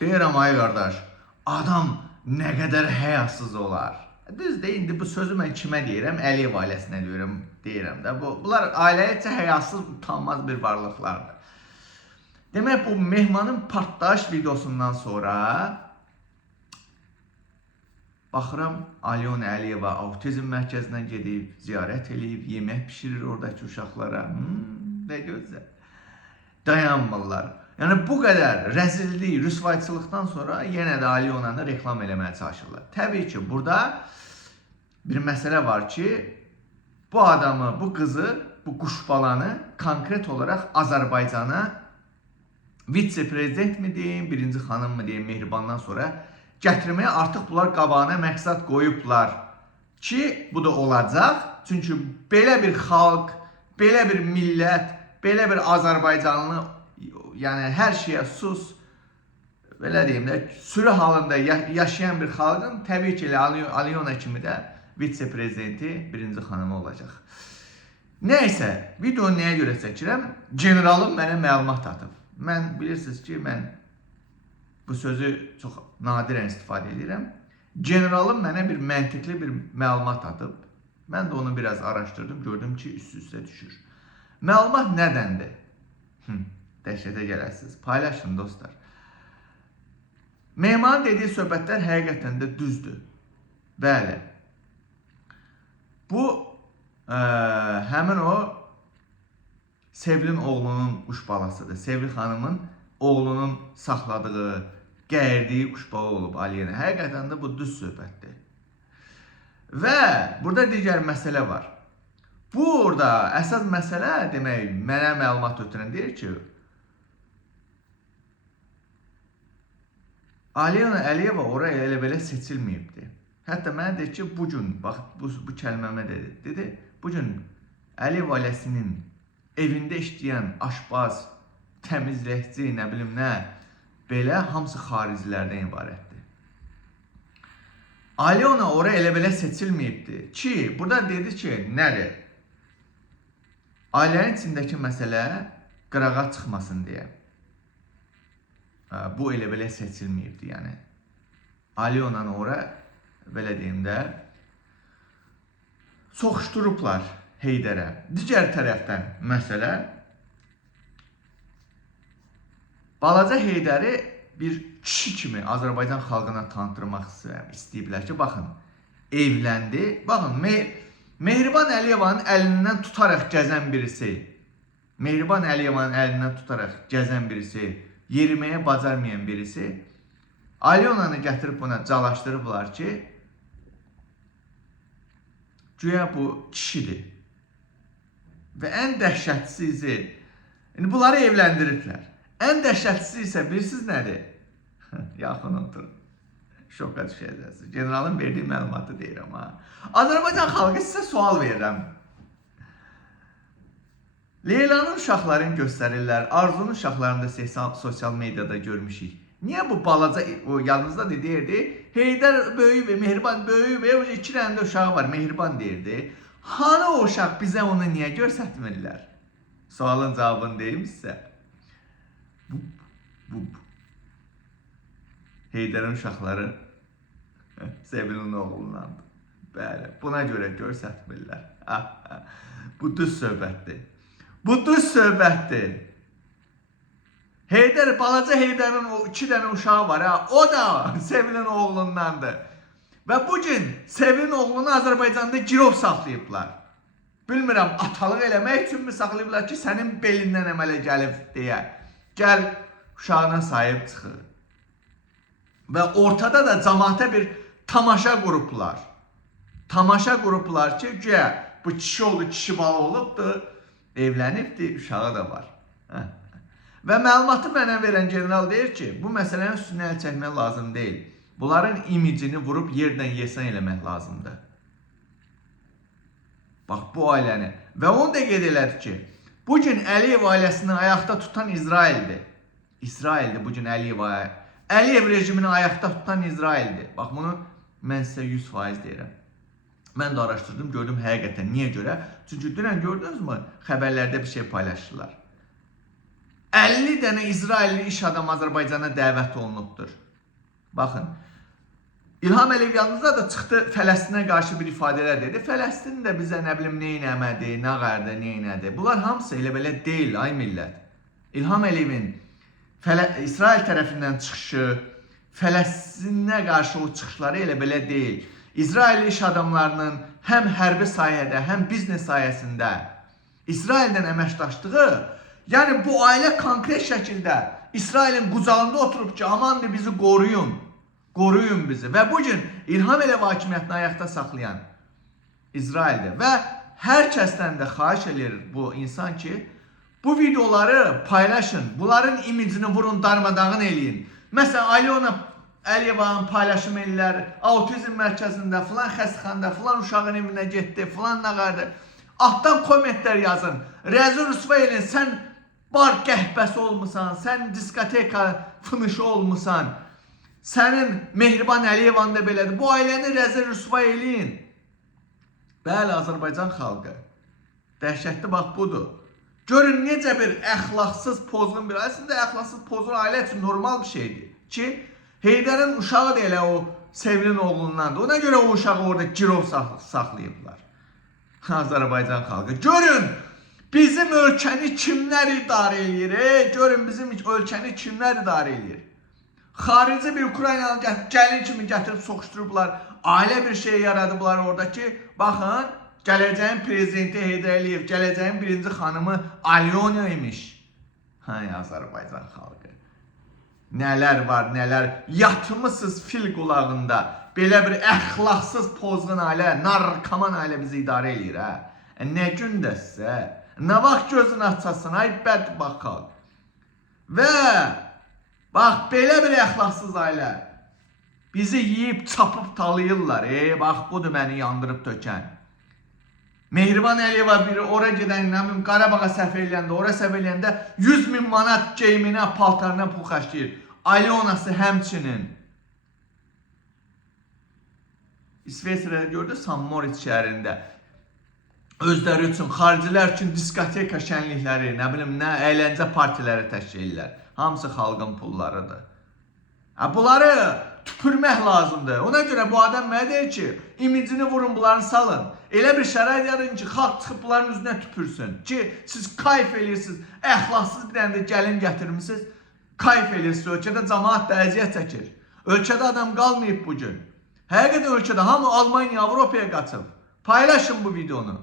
Deyirəm ay qardaş, adam nə qədər həyasız olar. Düzdür, indi bu sözü mən kimə deyirəm? Əliyev ailəsinə deyirəm də. Bunlar ailəyə həyasız, utanmaz bir varlıqlardır. Demək, bu Mehmanın partlayış videosundan sonra baxıram, Alyona Əliyeva autizm mərkəzinə gedib, ziyarət edib, yemək pişirir oradakı uşaqlara. Nə gözəl. Dayanmırlar. Yəni bu qədər rəzillik, rüsvayçılıqdan sonra yenə də Alyonanı reklam eləməyə çalışırlar. Təbii ki, burada bir məsələ var ki, bu adamı, bu qızı, bu quşbalanı konkret olaraq Azərbaycana vitse-prezident mi deyim, birinci xanım mı deyim, Mehribandan sonra gətirməyə artıq bunlar qabağına məqsad qoyublar ki, bu da olacaq. Çünki belə bir xalq, belə bir millət, belə bir Azərbaycanlı, yəni hər şeyə sus, belə deyim də, sürü halında yaşayan bir xalqın təbii ki, Alyona kimi də vitse-prezidenti, birinci xanımı olacaq. Nəysə, videonu nəyə görə çəkirəm? Generalım mənə məlumat atıb. Mən bilirsiniz ki, mən bu sözü çox nadirən istifadə edirəm. Generalım mənə bir məntiqli bir məlumat atıb. Mən də onu biraz araşdırdım, gördüm ki, üst-üstə düşür. Məlumat nədəndir? Dəhşətə gələsiniz. Paylaşın dostlar. Mehmanın dediyi söhbətlər həqiqətən də düzdür. Bəli. Bu, həmin o Sevlin oğlunun quşbalasıdır. Sevli xanımın oğlunun saxladığı, gəyirdiyi quşbala olub Alyona. Həqiqətən də bu düz söhbətdir. Və burada digər məsələ var. Burada əsas məsələ demək, mənə məlumat ötürən deyir ki, Alyona Əliyeva oraya elə-belə seçilməyibdir. Hətta mənə deyir ki, bugün, bax, bu kəlməmə dedi, bugün Əliyev ailəsinin evində işləyən aşbaz, təmizləkçi, nə bilim nə, belə hamısı xaricilərdən ibarətdir. Alyona oraya elə-belə seçilməyibdir ki, burada dedi ki, nədir? Ailənin içindəki məsələ qırağa çıxmasın deyə. Bu elə-belə seçilməyibdir, yəni. Alyonanı oraya, belə deyim də, soxuşdurublar Heydərə. Digər tərəfdən məsələ, balaca Heydəri bir kişi kimi Azərbaycan xalqına tanıtırmaq istəyiblər ki, baxın, evləndi. Baxın, Mehriban Əliyevanın əlindən tutaraq gəzən birisi, Mehriban Əliyevanın əlindən tutaraq gəzən birisi, yeriməyə bacarmayan birisi, Alyonanı gətirib buna calaşdırıblar ki, güya bu kişidir. Və ən dəhşətlisi, bunları evləndiriblər. Ən dəhşətlisi isə bilirsiniz nədir? Yaxın oturun. Şoka düşəcəksiniz. Generalın verdiyi məlumatı deyirəm ha. Azərbaycan xalqı sizə sual verirəm. Leylanın uşaqlarını göstərirlər. Arzunun uşaqlarını da sosial mediada görmüşük. Niyə bu balaca, o yanınızda deyirdi, Heydər böyük və Mehriban böyük və 2 dənə də uşağı var, Mehriban deyirdi. Hanı o uşaq bizə onu niyə göstərtmirlər? Sualın cavabını deyim sizə. Bu Heydərin uşaqları Sevlinin oğlundandır. Bəli, buna görə göstərtmirlər. Bu düz söhbətdir. Bu düz söhbətdir. Heydər, balaca Heydərin 2 dənə uşağı var, o da Sevlinin oğlundandır. Və bugün Sevlinin oğlunu Azərbaycanda girov saxlayıblar. Bilmirəm, atalıq eləmək üçün mü saxlayıblar ki, sənin belindən əmələ gəlib deyə. Gəl, uşağına sahib çıxır. Və ortada da cəmaata bir tamaşa qurublar. Tamaşa qurublar ki, güya bu kişi oldu, kişi balı olubdur, evlənibdir, uşağı da var. Və məlumatı mənə verən general deyir ki, bu məsələnin üstünə əl çəkmək lazım deyil. Bunların imicini vurub yerdən yesən eləmək lazımdır. Bax, bu ailəni. Və onu da qeyd elədi ki, bugün Əliyev ailəsini ayaqda tutan İsraildir. İsraildir bugün Əliyev rejimini ayaqda tutan İsraildir. Bax, bunu mən sizə 100% deyirəm. Mən də araşdırdım, gördüm həqiqətən. Niyə görə? Çünki dünən gördünüz mü? Xəbərlərdə bir şey paylaşdılar. 50 dənə İsrailli iş adamı Azərbaycana dəvət olunubdur. Baxın, İlham Əliyev yalnızca da çıxdı Fələstinə qarşı bir ifadələr dedi. Fələstin də bizə nə bilim neynəmədi, nə qardı, neynədi. Bunlar hamısı elə belə deyil ay millət. İlham Əliyevin İsrail tərəfindən çıxışı, Fələstinə qarşı o çıxışları elə belə deyil. İsrail iş adamlarının həm hərbi sahədə, həm biznes sahəsində İsraildən əməkdaşlığı, yəni bu ailə konkret şəkildə İsrailin qucağında oturub ki, amandır bizi qoruyun, qoruyun bizi. Və bugün İlham Əliyev hakimiyyətini ayaqda saxlayan İsraildir. Və hər kəsdən də xahiş edir bu insan ki, bu videoları paylaşın, bunların imicini vurun, darmadağın eləyin. Məsələn, Alyona Əliyevanın paylaşım ellər, autizm mərkəzində, filan xəstəxanada, filan uşağın evinə getdi, filan nə qardı. Altdan kommentlər yazın. Rəzi Rüsvəylin, sən bar qəhbəsi olmusan, sən diskoteka fınışı olmusan, sənin Mehriban Əliyevan da belədir. Bu ailəni Rəzi Rüsvəylin. Bəli, Azərbaycan xalqı. Dəhşətli bax budur. Görün necə bir əxlaqsız, pozğun bir ailə. Əslində əxlaqsız, pozğun ailə üçün normal bir şeydir. Ki, Heydərin uşağı da elə o Sevrin oğlundandır. Ona görə o uşağı orada girov saxlayıblar. Azərbaycan xalqı. Görün bizim ölkəni kimlər idarə edir? Görün bizim ölkəni kimlər idarə edir? Xarici bir Ukraynalı gəlin kimi gətirib soxuşdurublar. Ailə bir şey yaradıblar orada ki, baxın, gələcəyin prezidenti Heydər Əliyev, gələcəyin birinci xanımı Alyona imiş. Hay Azərbaycan xalqı. Nələr var, nələr. Yatmışsınız fil qulağında. Belə bir əxlaqsız pozğun ailə, narkoman ailə bizi idarə edir. Nə gündəsə, nə vaxt gözünü açasın, ay bədbaxal. Və bax, belə bir əxlaqsız ailə bizi yiyib, çapıb talayırlar. Bax, budur məni yandırıb tökən. Mehriban Əliyeva biri ora gedən, Qarabağa səhv eləyəndə, ora səhv eləyəndə 100.000 manat geyiminə, paltarına pul xərcləyir. Alyonası həmçinin. İsveçrədə gördü, San Moritz şəhərində özləri üçün, xaricilər üçün diskoteka şənlikləri, nə bilim, nə əyləncə partiləri təşkil edirlər. Hamısı xalqın pullarıdır. Bunları tüpürmək lazımdır. Ona görə bu adam nə deyir ki, imicini vurun, bunların salın. Elə bir şərait yaradın ki, xalq çıxıb bunların üzünə tüpürsün. Ki, siz kayf edirsiniz, əxlaqsız bir dənə də gəlin gətirmişsiniz, kayf edirsiniz. Ölkədə cəmaət da əziyyət çəkir. Ölkədə adam qalmayıb bugün. Həqiqətən ölkədə hamı Almanya, Avropaya qaçıb. Paylaşın bu videonu.